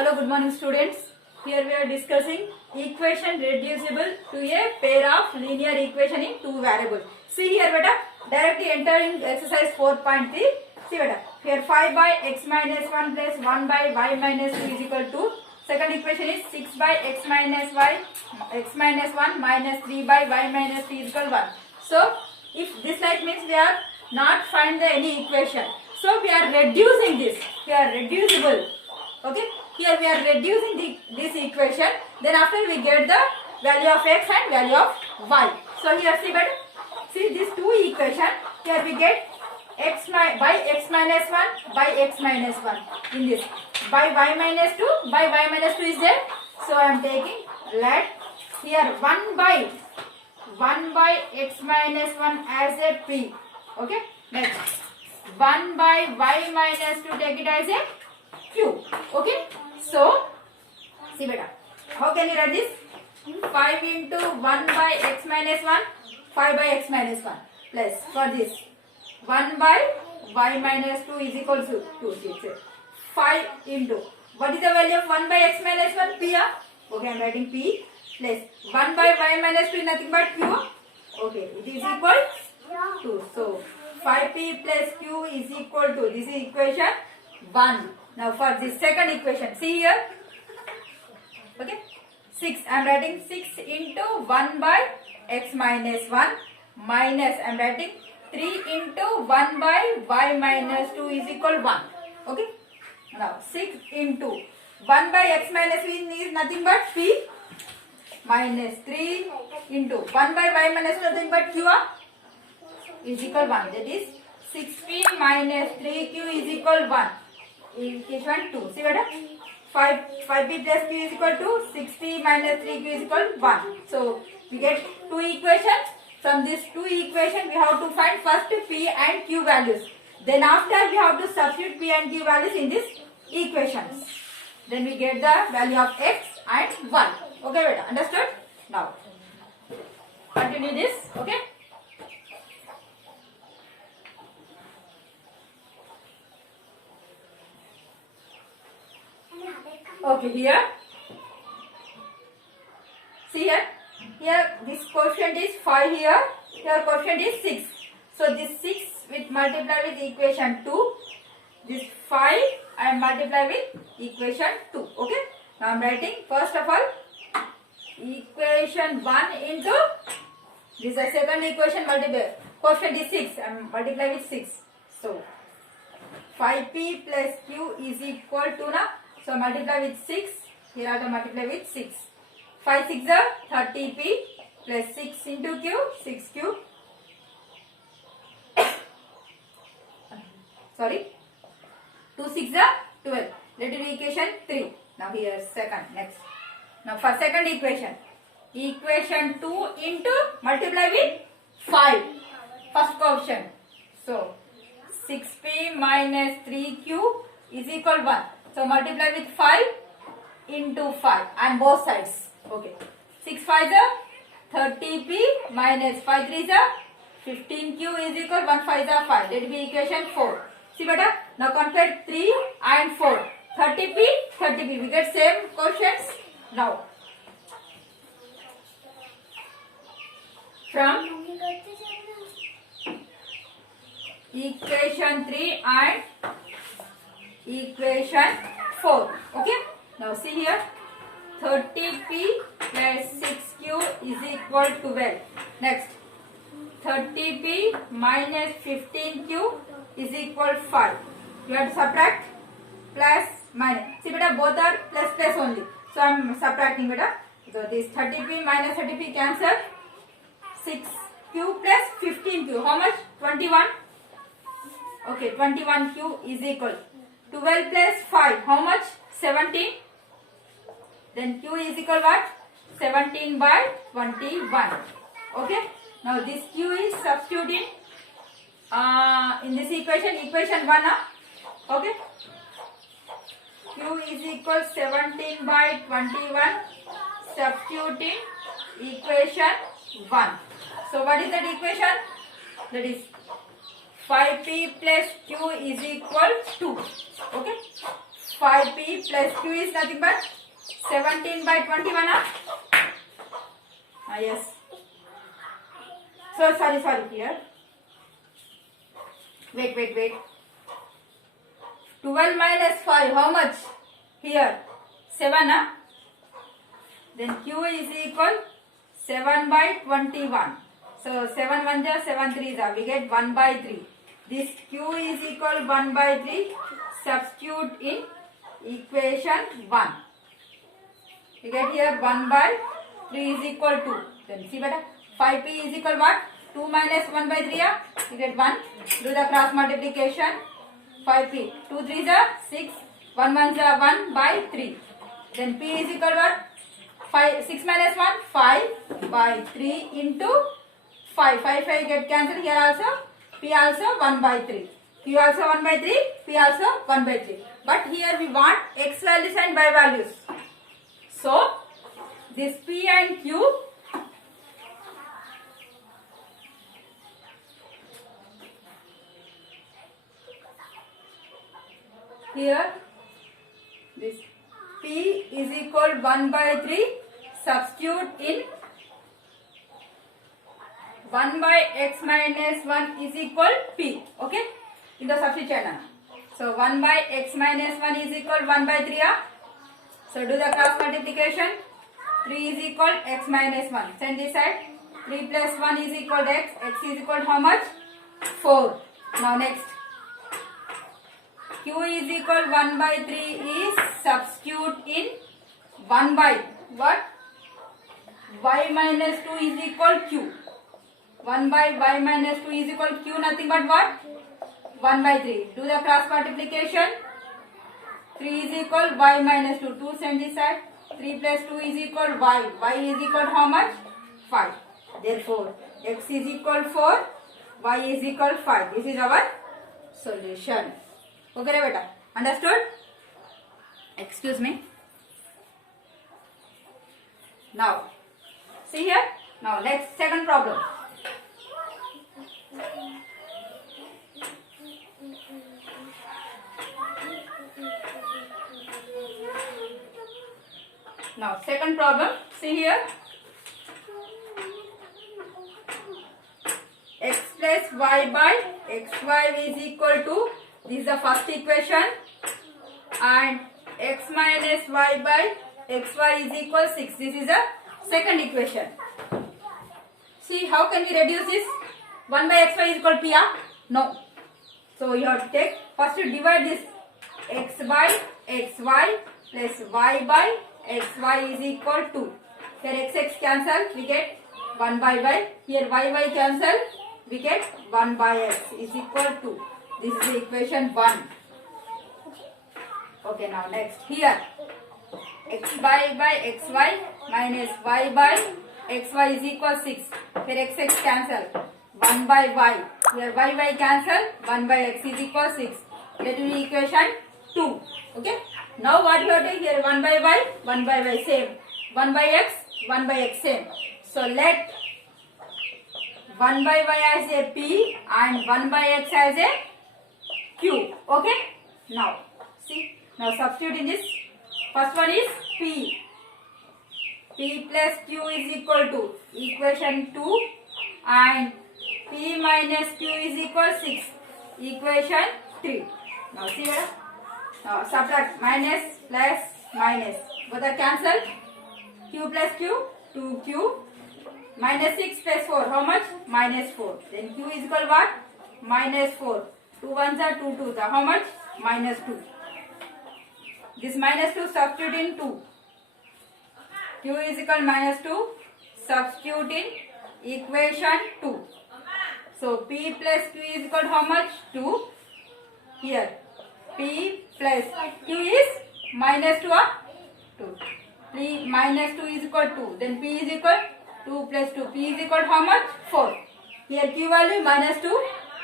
Hello, good morning students. Here we are discussing equation reducible to a pair of linear equation in two variables. See here beta, directly entering exercise 4.3. See beta, here 5 by x minus 1 plus 1 by y minus 2 is equal to, second equation is 6 by x minus 1 minus 3 by y minus 3 is equal to 1. So if this like means we are not find the any equation. So we are reducing this, we are reducible. Okay, here we are reducing this equation, then after we get the value of x and value of y. So here see better, see these two equation, here we get x by x minus 1 by x minus 1 in this, by y minus 2 by y minus 2 is there. So I am taking, let here 1 by x minus 1 as a p. Okay, next 1 by y minus 2 take it as a q. Okay, so see beta, how can you write this? 5 into 1 by x minus 1, 5 by x minus 1 plus for this 1 by y minus 2 is equal to 2. 5 into, what is the value of 1 by x minus 1? P. Okay, I am writing p plus 1 by y minus 2 is nothing but q. Okay, it is equal to, so 5p plus q is equal to, this is equation 1. Now for this second equation, see here, okay, 6, I am writing 6 into 1 by x minus 1 minus, I am writing 3 into 1 by y minus 2 is equal 1. Okay, now 6 into 1 by x minus 1 is nothing but p minus 3 into 1 by y minus 2 nothing but q is equal 1. That is 6p minus 3q is equal 1. Equation 2. See better? 5p plus q is equal to 6p minus 3q is equal 1. So we get two equations. From these two equations we have to find first p and q values. Then after we have to substitute p and q values in these equations. Then we get the value of x and y. Okay beta, understood? Now continue this. Okay. Okay, here, see here this quotient is 5 here quotient is 6. So this 6 with multiply with equation 2, this 5 I multiply with equation 2. Okay, now I am writing first of all equation 1 into this is second equation multiply, quotient is 6, I am multiply with 6. So 5p plus q is equal to now, so multiply with 6, here I have to multiply with 6. 5 6 are 30p plus 6 into q, 6q. Sorry, 2 6 are 12. Let it be equation 3. Now here second, next. Now for second equation, equation 2 into multiply with 5, first quotient. So 6p minus 3q is equal 1. So multiply with 5 into 5 and both sides. Okay. 6 5 is 30p minus 5 3 is 15q is equal 1 5 is 5. That will be equation 4. See beta. Now compare 3 and 4. 30p. We get same quotients. Now from equation 3 and equation 4. Okay, now see here 30p plus 6q is equal to 12. Next 30p minus 15q is equal 5. You have to subtract plus minus. See beta, both are plus plus only. So I am subtracting beta. So this 30p minus 30p cancel. 6q plus 15q. How much? 21. Okay, 21q is equal 12 plus 5, how much? 17. Then q is equal what? 17 by 21. Okay. Now this q is substituting in this equation 1. Okay. Q is equal 17 by 21. Substituting equation 1. So what is that equation? That is 5p plus q is equal to, okay, 5p plus q is nothing but 17 by 21. Yes. So sorry here. Wait. 12 minus 5, how much? Here 7. Then q is equal 7 by 21. So 7 1 ja 7 3 ja, we get 1 by 3. This q is equal 1 by 3. Substitute in equation 1. We get here 1 by 3 is equal to. Then see beta, 5p is equal what? 2 minus 1 by 3. We get 1. Do the cross multiplication. 5p. 2 3 ja 6. 1 1 ja 1 by 3. Then p is equal what? 6 minus 1, 5 by 3 into 5. 5 get cancelled here also. P also 1 by 3. Q also 1 by 3. P also 1 by 3. But here we want x values and y values. So this P and Q here, this P is equal 1 by 3. Substitute in 1 by x minus 1 is equal P. Okay, in the substitution. So 1 by x minus 1 is equal 1 by 3. So do the cross multiplication. 3 is equal x minus 1. Send this side. 3 plus 1 is equal to x. X is equal to how much? 4. Now next. Q is equal 1 by 3 is substitute in 1 by what? Y minus 2 is equal Q. 1 by y minus 2 is equal to Q, nothing but what? 1 by 3. Do the cross multiplication. 3 is equal y minus 2. 2 send this side. 3 plus 2 is equal y. Y is equal to how much? 5. Therefore, x is equal 4. Y is equal 5. This is our solution. Okay, beta? Understood? Excuse me. Now, see here. Now, next second problem. Now, second problem. See here. X plus y by xy is equal to, this is the first equation, and x minus y by xy is equal 6. This is the second equation. See, how can we reduce this? 1 by xy is equal to p. No. So you have to take, first to divide this x by xy plus y by xy is equal to. Here x cancel, we get 1 by y. Here y cancel, we get 1 by x is equal to. This is the equation 1. Okay, now next. Here x by xy minus y by xy is equal 6. Here x cancel. 1 by y. Here y cancel. 1 by x is equal 6. Let me be equation 2. Okay. Now what you are doing here? 1 by y, 1 by y same. 1 by x same. So let 1 by y as a p and 1 by x as a q. Okay. Now see. Now substitute in this. First one is p. P plus q is equal to equation 2 and p minus q is equal 6. Equation 3. Now see here. Now subtract minus plus minus. Both are cancelled. Q plus q, 2q. Minus 6 plus 4. How much? Minus 4. Then q is equal what? Minus 4. 2 1s are 2 2s are how much? Minus 2. This minus 2 substitute in 2. Q is equal minus 2. Substitute in equation 2. So P plus Q is equal to how much? 2. Here P plus Q is minus 2 or 2. P minus 2 is equal to 2. Then P is equal 2 plus 2. P is equal to how much? 4. Here Q value minus 2.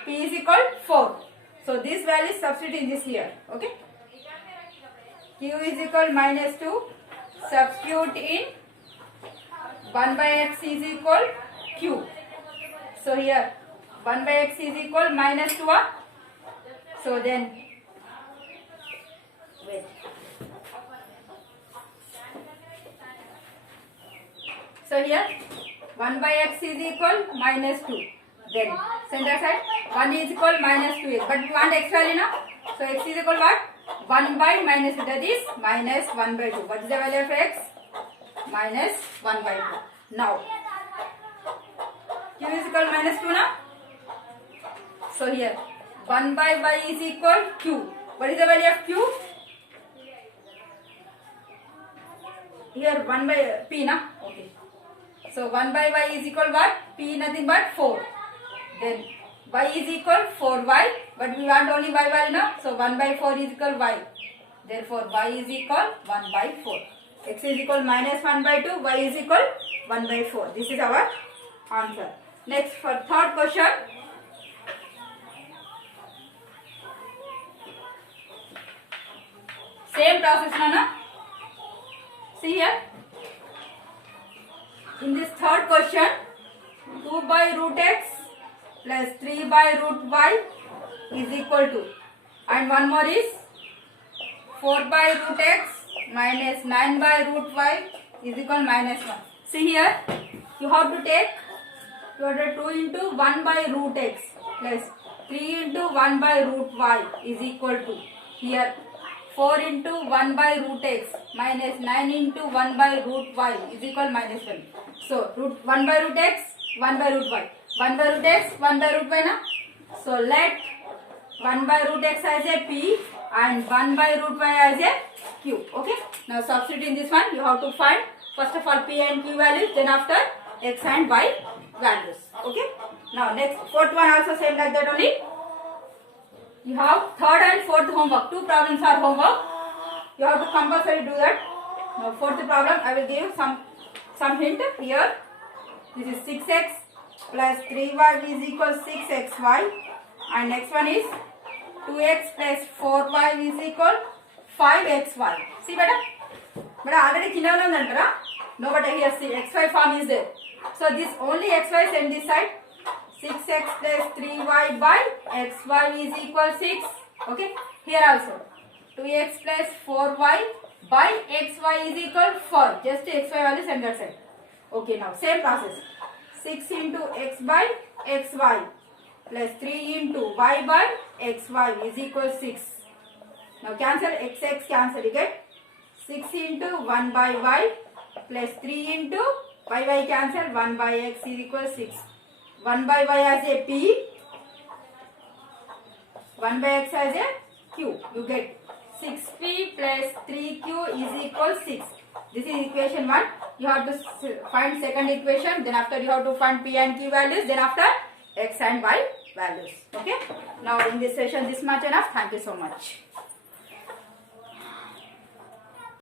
P is equal 4. So this value substitute in this here. Okay. Q is equal minus 2. Substitute in 1 by x is equal Q. So here 1 by x is equal minus 2. So then wait. So here 1 by x is equal minus 2. Then center side 1 is equal minus 2x. But we want x value now. So x is equal what? 1 by minus 2. That is minus 1 by 2. What is the value of x? Minus 1 by 2. Now q is equal minus 2 now. So here 1 by y is equal q. What is the value of q? Here 1 by p na. Okay. So 1 by y is equal what? P nothing but 4. Then y is equal 4y. But we want only y value now. So 1 by 4 is equal y. Therefore y is equal 1 by 4. X is equal minus 1 by 2. Y is equal 1 by 4. This is our answer. Next for third question. Same process na. See here. In this third question, 2 by root x plus 3 by root y is equal to, and one more is 4 by root x minus 9 by root y is equal minus 1. See here, you have to take 2 into 1 by root x plus 3 into 1 by root y is equal to, here 4 into 1 by root x minus 9 into 1 by root y is equal minus 1. So, 1 by root x, 1 by root y. 1 by root x, 1 by root y na. So, let 1 by root x as a p and 1 by root y as a q. Okay. Now, substitute in this one, you have to find first of all p and q values, then after x and y values. Okay. Now, next, fourth one also same like that only. You have third and fourth homework. 2 problems are homework. You have to compulsory do that. Now, fourth problem, I will give you some hint here. This is 6x plus 3y is equal 6xy. And next one is 2x plus 4y is equal 5xy. See better? But already kinda know. No, but here see xy form is there. So this only xy send this side. 6x plus 3y by xy is equal 6. Okay. Here also 2x plus 4y by xy is equal 4. Just xy value center side. Okay. Now same process. 6 into x by xy plus 3 into y by xy is equal 6. Now cancel x cancel. You get 6 into 1 by y plus 3 into y cancel. 1 by x is equal 6. 1 by y as a p, 1 by x as a q. You get 6p plus 3q is equal 6. This is equation 1. You have to find second equation. Then after you have to find p and q values. Then after x and y values. Okay. Now in this session this much enough. Thank you so much.